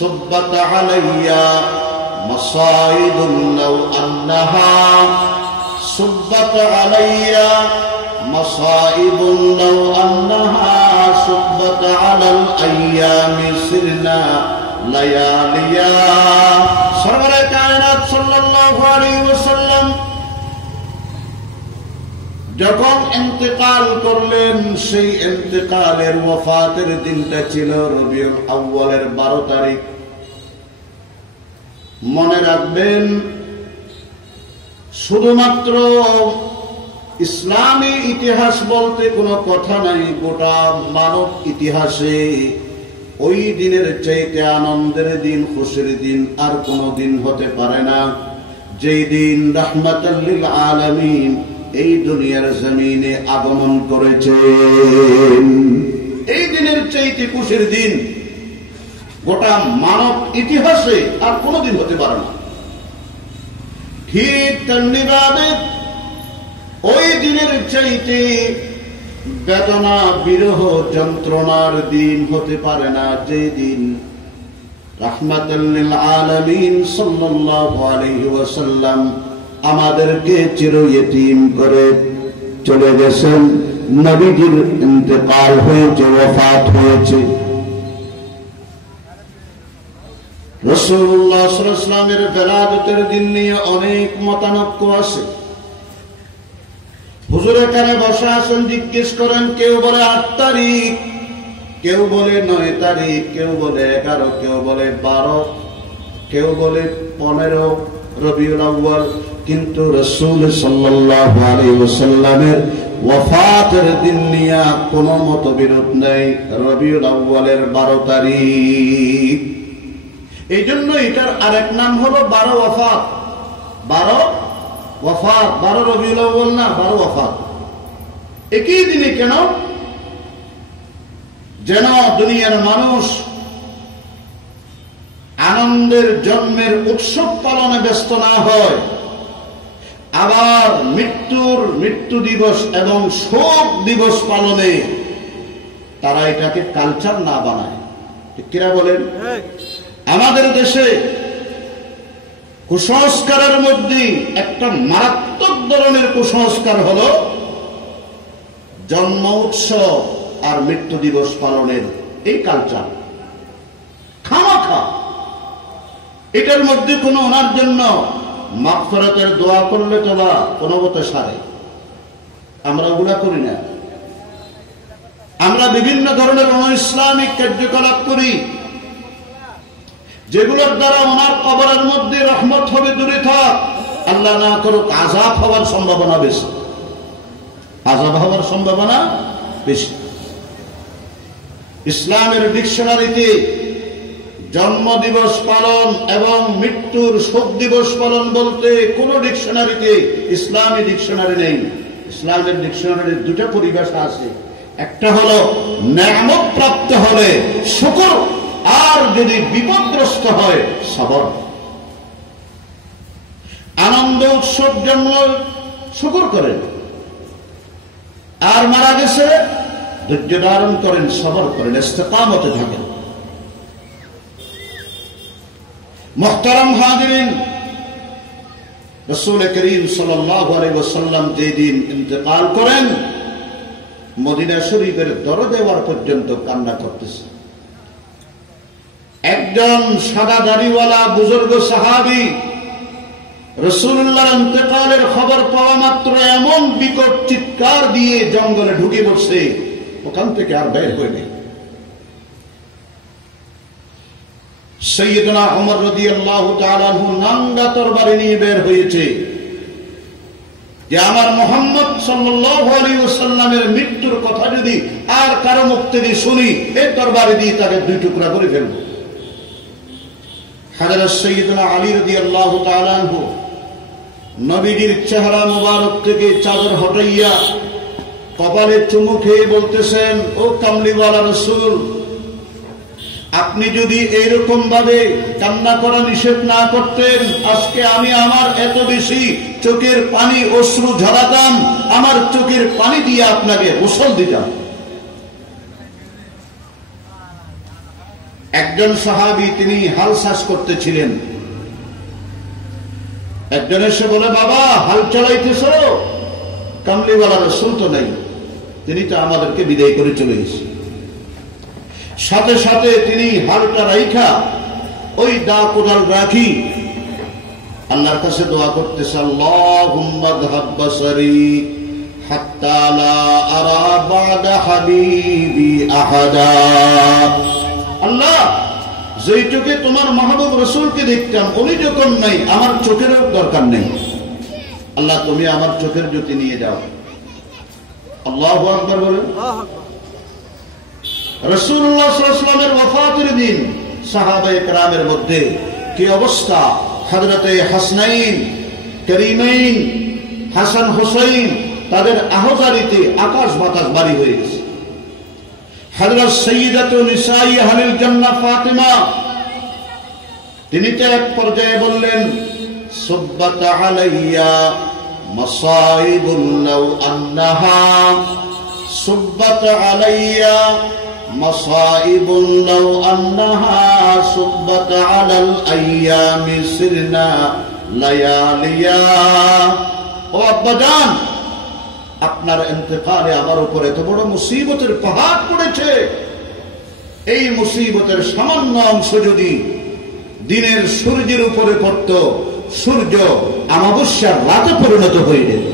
صبت علي مصائب لو أنها صبت علي مصائب لو أنها صبت على الأيام سرنا لياليا سرور কায়নাত সাল্লাল্লাহু আলাইহি ওয়াসাল্লাম যখন ইন্তেকাল করলেন সেই ইন্তেকালের ওয়াফাতের দিনটা ছিল রবিউল আউয়ালের 12 তারিখ। মনে রাখবেন, শুধুমাত্র ইসলামী ইতিহাস বলতে কোনো কথা নাই, গোটা মানব ইতিহাসে ওই দিনের চাইতে আনন্দের দিন, খুশির দিন আর কোনো দিন হতে পারে না। যেই দিন রাহমাতাল লিল আলামিন এই দুনিয়ার জমিনে আগমন করেছেন, এই দিনের চাইতে খুশির দিন গোটা মানব ইতিহাসে আর কোনদিন হতে পারে না। ঠিক তেমনিভাবে ওই দিনের চাইতে বেদনা, বিরহ, যন্ত্রণার দিন হতে পারে না, যে দিন রাহমাতাল লিল আলামিন সাল্লাল্লাহু আলাইহি ওয়াসাল্লাম আমাদেরকে চিরইয়তীম করে চলে গেছেন। নবীজির ইন্তেকাল হয়েছে, ওফাত হয়েছে। রাসূলুল্লাহ সাল্লাল্লাহু আলাইহি ওয়াসাল্লামের বেলাদতের দিন নিয়ে অনেক মতানৈক্য আছে। হুজুর এখানে বসা আছেন, জিজ্ঞেস করেন, কেউ বলে 8 তারিখ, কেউ বলে 9 তারিখ, কেউ বলে 11, কেউ বলে 12, কেউ বলে 15 রবিউল আউয়াল। কিন্তু রাসূল সাল্লাল্লাহু আলাইহি ওয়াসাল্লামের ওয়াফাতের দিন নিয়ে কোনো মতবিরোধ নেই, রবিউল আউয়ালের 12 তারিখ। এই জন্য এটার আরেক নাম হলো 12 ওয়াফাত। 12 ওয়াফাত, 12 রবিউল আউয়াল না, 12 ওয়াফাত। একই দিনে কেন? যেন দুনিয়ার মানুষ আনন্দের জন্মের উৎসব পালনে ব্যস্ত না হয়, আবার মৃত্যু দিবস এবং শোক দিবস পালনে তারা এটাকে কালচার না বানায়। ঠিক কিনা বলেন? আমাদের দেশে কুসংস্কারের মধ্যে একটা মারাত্মক ধরনের কুসংস্কার হলো জন্ম উৎসব আর মৃত্যু দিবস পালনের এই কালচার। খামাখা এটার মধ্যে কোনো ওনার জন্য মাগফিরাতের দোয়া করলে তো বা কোনো মতে সারে, আমরা ওগুলা করি না। আমরা বিভিন্ন ধরনের অন-ইসলামিক কার্যকলাপ করি, যেগুলোর দ্বারা ওনার কবরের মধ্যে রহমত হবে, দূরে থাক, আল্লাহ না করুক আযাব হওয়ার সম্ভাবনা বেশি, আযাব হওয়ার সম্ভাবনা বেশি। ইসলামের ডিকশনারিতে জন্ম দিবস পালন এবং মৃত্যুর শোক দিবস পালন বলতে কোন ডিকশনারিতে, ইসলামী ডিকশনারি নেই। ইসলামের ডিকশনারির দুটো পরিভাষা আছে, একটা হলো নেয়ামত প্রাপ্ত হলে শুকর, আর যদি বিপদগ্রস্ত হয় সবর। আনন্দ উৎসব জন্ম শুকর করেন, আর মারা গেছে ধৈর্য ধারণ করেন, সবর করেন, ইস্তেকামতে থাকেন। মুহতারাম হাজিরিন, রাসূল করিম সাল্লাল্লাহু আলাইহি ওয়াসাল্লাম যেদিন ইন্তেকাল করেন, মদিনা শরীফের দরজা দেওয়ার পর্যন্ত কান্না করতেছে। একজন সাদা দাড়িওয়ালা বুজুর্গ সাহাবী রাসূলুল্লাহর ইন্তেকালের খবর পাওয়া মাত্র এমন বিকট চিৎকার দিয়ে জঙ্গলে ঢুকে পড়ছে, ওখান থেকে আর বের হয়নি। সাইয়েদনা ওমর রাদিয়াল্লাহু তাআলা আনহু নাঙ্গা তরবারি নিয়ে বের হয়েছে যে আমার মুহাম্মদ সাল্লাল্লাহু আলাইহি ওয়াসাল্লামের মৃত্যুর কথা যদি আর কারো মুখ থেকে শুনি, এই তরবারি দিয়ে তাকে 2 টুকরা করে ফেলব। হযরত সাইয়েদনা আলী রাদিয়াল্লাহু তাআলা আনহু নবীজির চেহারা মুবারক থেকে চাদর হটাইয়া কপালে চুমু খেয়ে বলতেছেন, ও কামলিওয়ালা রাসূল, আপনি যদি এইরকম ভাবে কান্না করা নিষেধ না করতেন, আজকে আমি আমার এত বেশি চোখের পানি অশ্রু ঝরাতাম, আমার চোখের পানি দিয়ে আপনাকে গোসল দিতাম। একজন সাহাবী তিনি হাল চাষ করতেছিলেন, একজন এসে বলে, বাবা হাল চালাইতেছ, কামলিওয়ালা রাসূল তো নাই, তিনি তো আমাদেরকে বিদায় করে চলে গেছে। সাথে সাথে তিনি হালটা রাইখা ওই দা কোদাল রাখি আল্লাহর কাছে দোয়া করতেছে, আল্লাহুম্মা যহাব বাসারি হাত্তা লা আরা বা'দা হাবিবি আহাদা। আল্লাহ, যেই চোখে তোমার মাহবুব রাসূলকে দেখতাম উনি যখন নাই, আমার চোখেরও দরকার নেই। আল্লাহ তুমি আমার চোখের জ্যোতি নিয়ে যাও। আল্লাহু আকবার বলেন। রাসূলুল্লাহ সাল্লাল্লাহু আলাইহি ওয়াসাল্লামের ওয়াফাতের দিন সাহাবায়ে কেরামের মধ্যে কি অবস্থা! হযরতে হাসনাইন করিমাইন হাসান হুসাইন তাদের আহজারিতে আকাশ বাতাস বাড়ি হয়ে গেছে। হযরত সাইয়্যিদাতু নিসাই আহলিল জান্নাহ ফাতিমা তিনি তো এক পর্যায়ে বললেন, সুব্বাত আলাইয়া মাসাইবুল লাউ আন্নাহা সুব্বাত আলাইয়া মাসাইবুল লাউ আন্নাহা সুব্বাত আলাল আইয়ামি সিরনা লায়ালিয়া। ও আব্বাজান, আপনার ইন্তেকালে আমার উপর এত বড় মুসিবতের পাহাড় পড়েছে, এই মুসিবতের সামান্য অংশ যদি দিনের সূর্যের উপরে পড়ত, সূর্য অমাবস্যার রাতে পরিণত হয়ে যেত।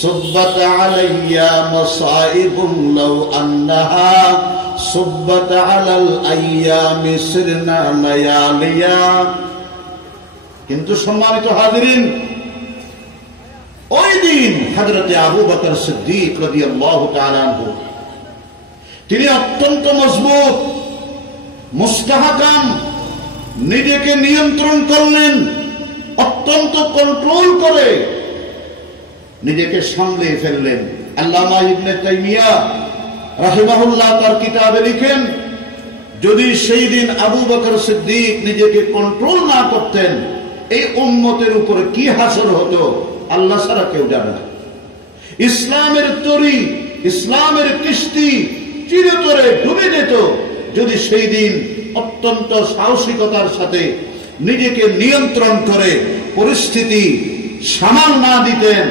সুব্বাত আলাইয়া মাসাইবুল লাউ আন্নাহা সুব্বাত আলাল আইয়ামি সিরনা লায়ালিয়া। কিন্তু সম্মানিত হাজিরিন, ওই দিন হযরতে আবু বকর সিদ্দিক রাদিয়াল্লাহু তাআলা আনহু তিনি অত্যন্ত মজবুত মুস্তাহকাম নিজেকে নিয়ন্ত্রণ করলেন, অত্যন্ত কন্ট্রোল করে নিজেকে সামলে ফেললেন। আল্লামা ইবনে তাইমিয়া রাহিমাহুল্লাহ তার কিতাবে লিখেন, যদি সেই দিন আবু বকর সিদ্দিক নিজেকে কন্ট্রোল না করতেন, এই উম্মতের উপরে কি হাসর হতো আল্লাহ ছাড়া কেউ জানে না। ইসলামের তরি, ইসলামের কিস্তি চিরতরে ডুবে যেত যদি সেই দিন অত্যন্ত সাহসিকতার সাথে নিজেকে নিয়ন্ত্রণ করে পরিস্থিতি সামাল না দিতেন,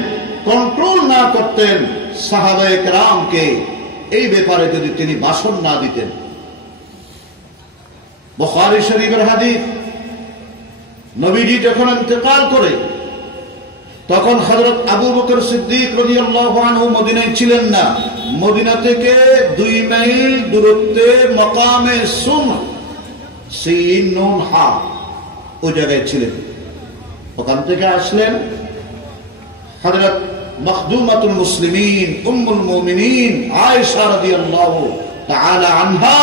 কন্ট্রোল না করতেন, সাহাবায়ে কেরামকে এই ব্যাপারে যদি তিনি ভাষণ না দিতেন। বুখারী শরীফের হাদিস, নবীজি যখন ইন্তেকাল করে তখন হযরত আবু বকর সিদ্দিক রাদিয়াল্লাহু আনহু মদিনায় ছিলেন না। মদিনা থেকে 2 মাইল দূরত্বে মাকামে সুমহ সিন নুন হা ওই জায়গায় ছিলেন। ওখান থেকে আসলেন হযরত মখদুমাতুল মুসলিমিন উম্মুল মুমিনিন আয়েশা রাদিয়াল্লাহু তাআলা আনহা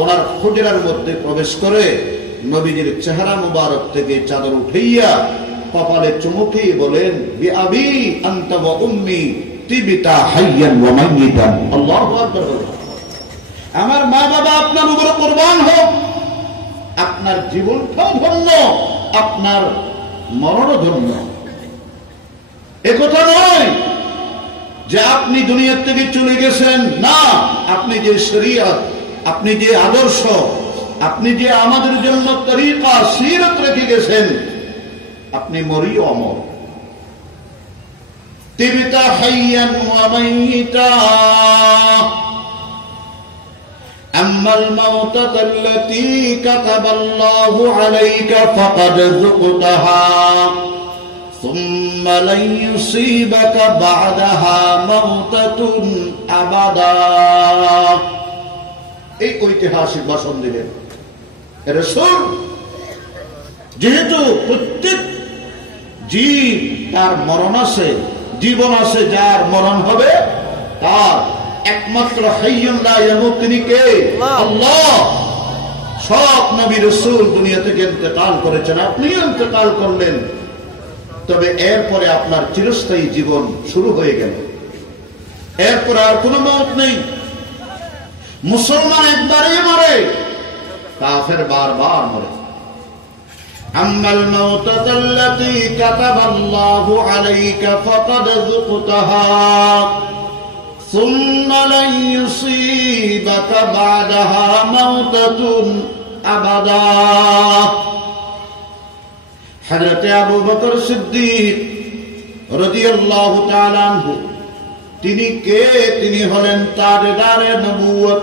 ওনার হুজরার মধ্যে প্রবেশ করে নবীজির চেহারা মুবারক থেকে চাদর উঠাইয়া কপালে চুমুকে বলেন, বিআবি আনতা ওয়া উম্মি তিবিতা হাইয়ান ওয়া মাইয়িতান। আল্লাহু আকবার। আমার মা বাবা আপনার উপরে কুরবান হোক, আপনার জীবনটাও ধন্য, আপনার মরণও ধন্য। একথা নয় যে আপনি দুনিয়া থেকে চলে গেছেন, না, আপনি যে শরীয়ত, আপনি যে আদর্শ, আপনি যে আমাদের জন্য তরিকা সিরাত রেখে গেছেন, আপনি মরি অমর। তিবিতা হাইয়ান ওয়া মাইয়িতা আম্মাল মাউতাতাল্লাতী কাতাবাল্লাহু আলাইকা ফাকাদ যুকতাহা সুম্মা লা ইউসিবাকা বা'দাহা মাউতাতুন আবাদা। এই ঐতিহাসিক ভাষণ দিলেন রাসূল। যেহেতু প্রত্যেক জীব তার মরণ আছে, জীবন আছে, যার মরণ হবে তার, একমাত্র হাইয়ুন লা ইয়ামুত তিনি কে? আল্লাহ। সব নবী রাসূল দুনিয়া থেকে ইন্তেকাল করেছেন, আপনিও ইন্তেকাল করলেন, তবে এরপরে আপনার চিরস্থায়ী জীবন শুরু হয়ে গেল, এরপরে আর কোনো মওত নেই। মুসলমান একবারই মরে, কাফের বারবার মরে। আম্মাল মাউতাতাল্লাতী কাতাবাল্লাহু আলাইকা ফাকাদ যুকতাহা সুম্মা লা ইউসিবাকা বা'দাহা মাউতাতুন আবাদা। হযরত আবু বকর সিদ্দিক রাদিয়াল্লাহু তাআলা আনহু, তিনি কে? তিনি হলেন তাজদারে নবুয়ত,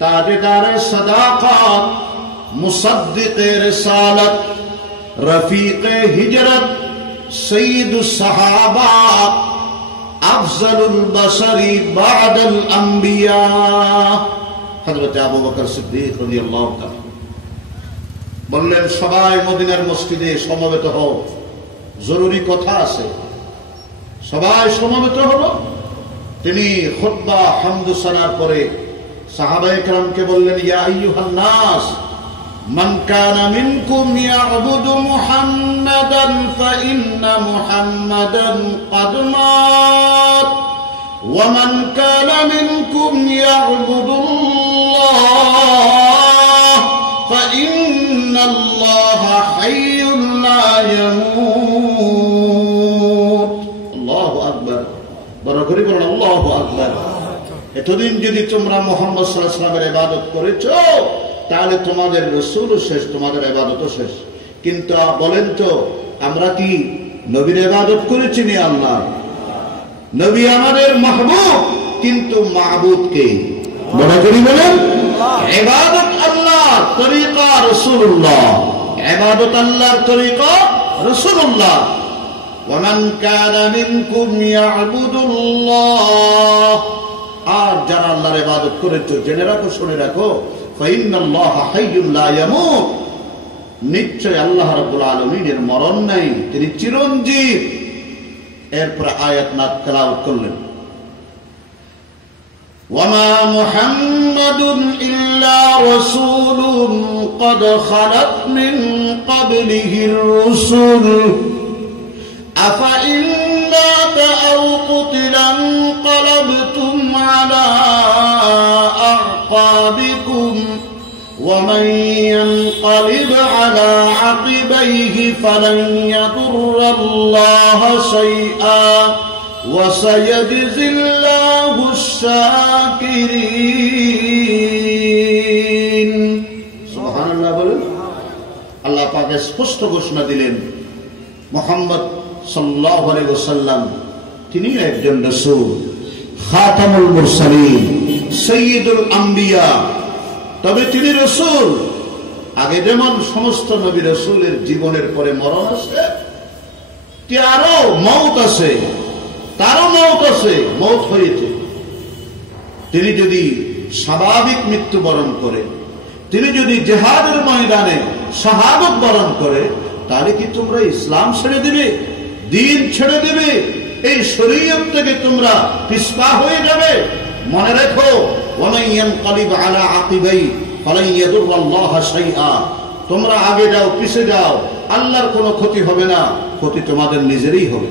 তাজদারে সাদাকাত, মুসাদ্দিকে রিসালাত, রফিকে হিজরত, সৈয়দুস সাহাবা, আফজালুল বাশারি বা'দাল আম্বিয়া। হযরত আবু বকর সিদ্দিক রাদিয়াল্লাহু তাআলা বললেন, সবাই মদিনার মসজিদে সমবেত হও, জরুরি কথা আছে। সবাই সমবেত হলো। তিনি খুতবা হামদু সালার পরে সাহাবায়ে কেরামকে বললেন, ইয়া আইয়ুহান নাস মান কানা মিনকুম ইয়াবুদু মুহাম্মাদান ফাইন্না মুহাম্মাদান ক্বাদ মাত ওয়া মান কানা মিনকুম ইয়াবুদুল্লাহ ফাইন্নাল্লাহা হাইয়্যুন লা ইয়ামুত। আল্লাহু আকবার। বড় করে বলুন আল্লাহু আকবার। এতদিন যদি তোমরা মুহাম্মদ সাল্লাল্লাহু আলাইহি ওয়াসাল্লামের ইবাদত করেছো, তাহলে তোমাদের রাসূলও শেষ, তোমাদের ইবাদতও শেষ। কিন্তু বলেন তো, আমরা কি নবীর ইবাদত করেছি না আল্লাহ? নবী আমাদের মাহবুব, কিন্তু মাবুদ কে? বড় করে বলেন, ইবাদত আল্লাহর তরিকা রাসূলুল্লাহ, ইবাদত আল্লাহর তরিকা রাসূলুল্লাহ। ওয়ামান কানা মিনকুম ইয়াবুদুল্লাহ, আর যারা আল্লাহর ইবাদত করেছো, জেনে রাখো, শুনে রাখো, ফাইন্নাল্লাহা হাইয়্যুন লা ইয়ামুত, নিশ্চয় আল্লাহ রাব্বুল আলামিনের মরণ নাই, তিনি চিরঞ্জীব। এরপর আয়াত নাত তেলাওয়াত করলেন, ওয়ামা মুহাম্মাদুন ইল্লা রাসূলুন ক্বাদ খালাত মিন ক্বাবলিহির রুসুল আফা ইন মাতা আও কুতিলা ইনকালাবতুম আলা আ'কাবিকুম ওয়া মান ইয়ানকালিব আলা আকিবাইহি ফালান ইয়াদুররাল্লাহা শাইআ ওয়া সায়াজজিল্লাহুশ শাকিরিন। সুবহানাল্লাহ বলেন। আল্লাহ পাক স্পষ্ট ঘোষণা দিলেন, মুহাম্মদ সাল্লাল্লাহু আলাইহি ওয়াসাল্লাম তিনি একজন রাসূল, খাতামুল মুরসালিন, সাইয়্যিদুল আম্বিয়া। তবে তিনি রাসূল। আগে যেমন সমস্ত নবী রাসূলের জীবনের পরে মরণ আছে, তারও মওত আছে, তারও মওত আছে, মওত হয়েছে। তিনি যদি স্বাভাবিক মৃত্যুবরণ করে, তিনি যদি জিহাদের ময়দানে শাহাদাত বরণ করে, তাহলে কি তোমরা ইসলাম ছেড়ে দিবে, দ্বীন ছেড়ে দিবে, এই শরীয়ত থেকে তোমরা পিছপা হয়ে যাবে? মনে রেখো, ওয়ামান ইয়ানকালিব আলা আকিবাই ফালান ইয়াদুররাল্লাহা শাইআ, তোমরা আগে যাও, পিছে যাও, আল্লাহর কোনো ক্ষতি হবে না, ক্ষতি তোমাদের নিজেরই হবে।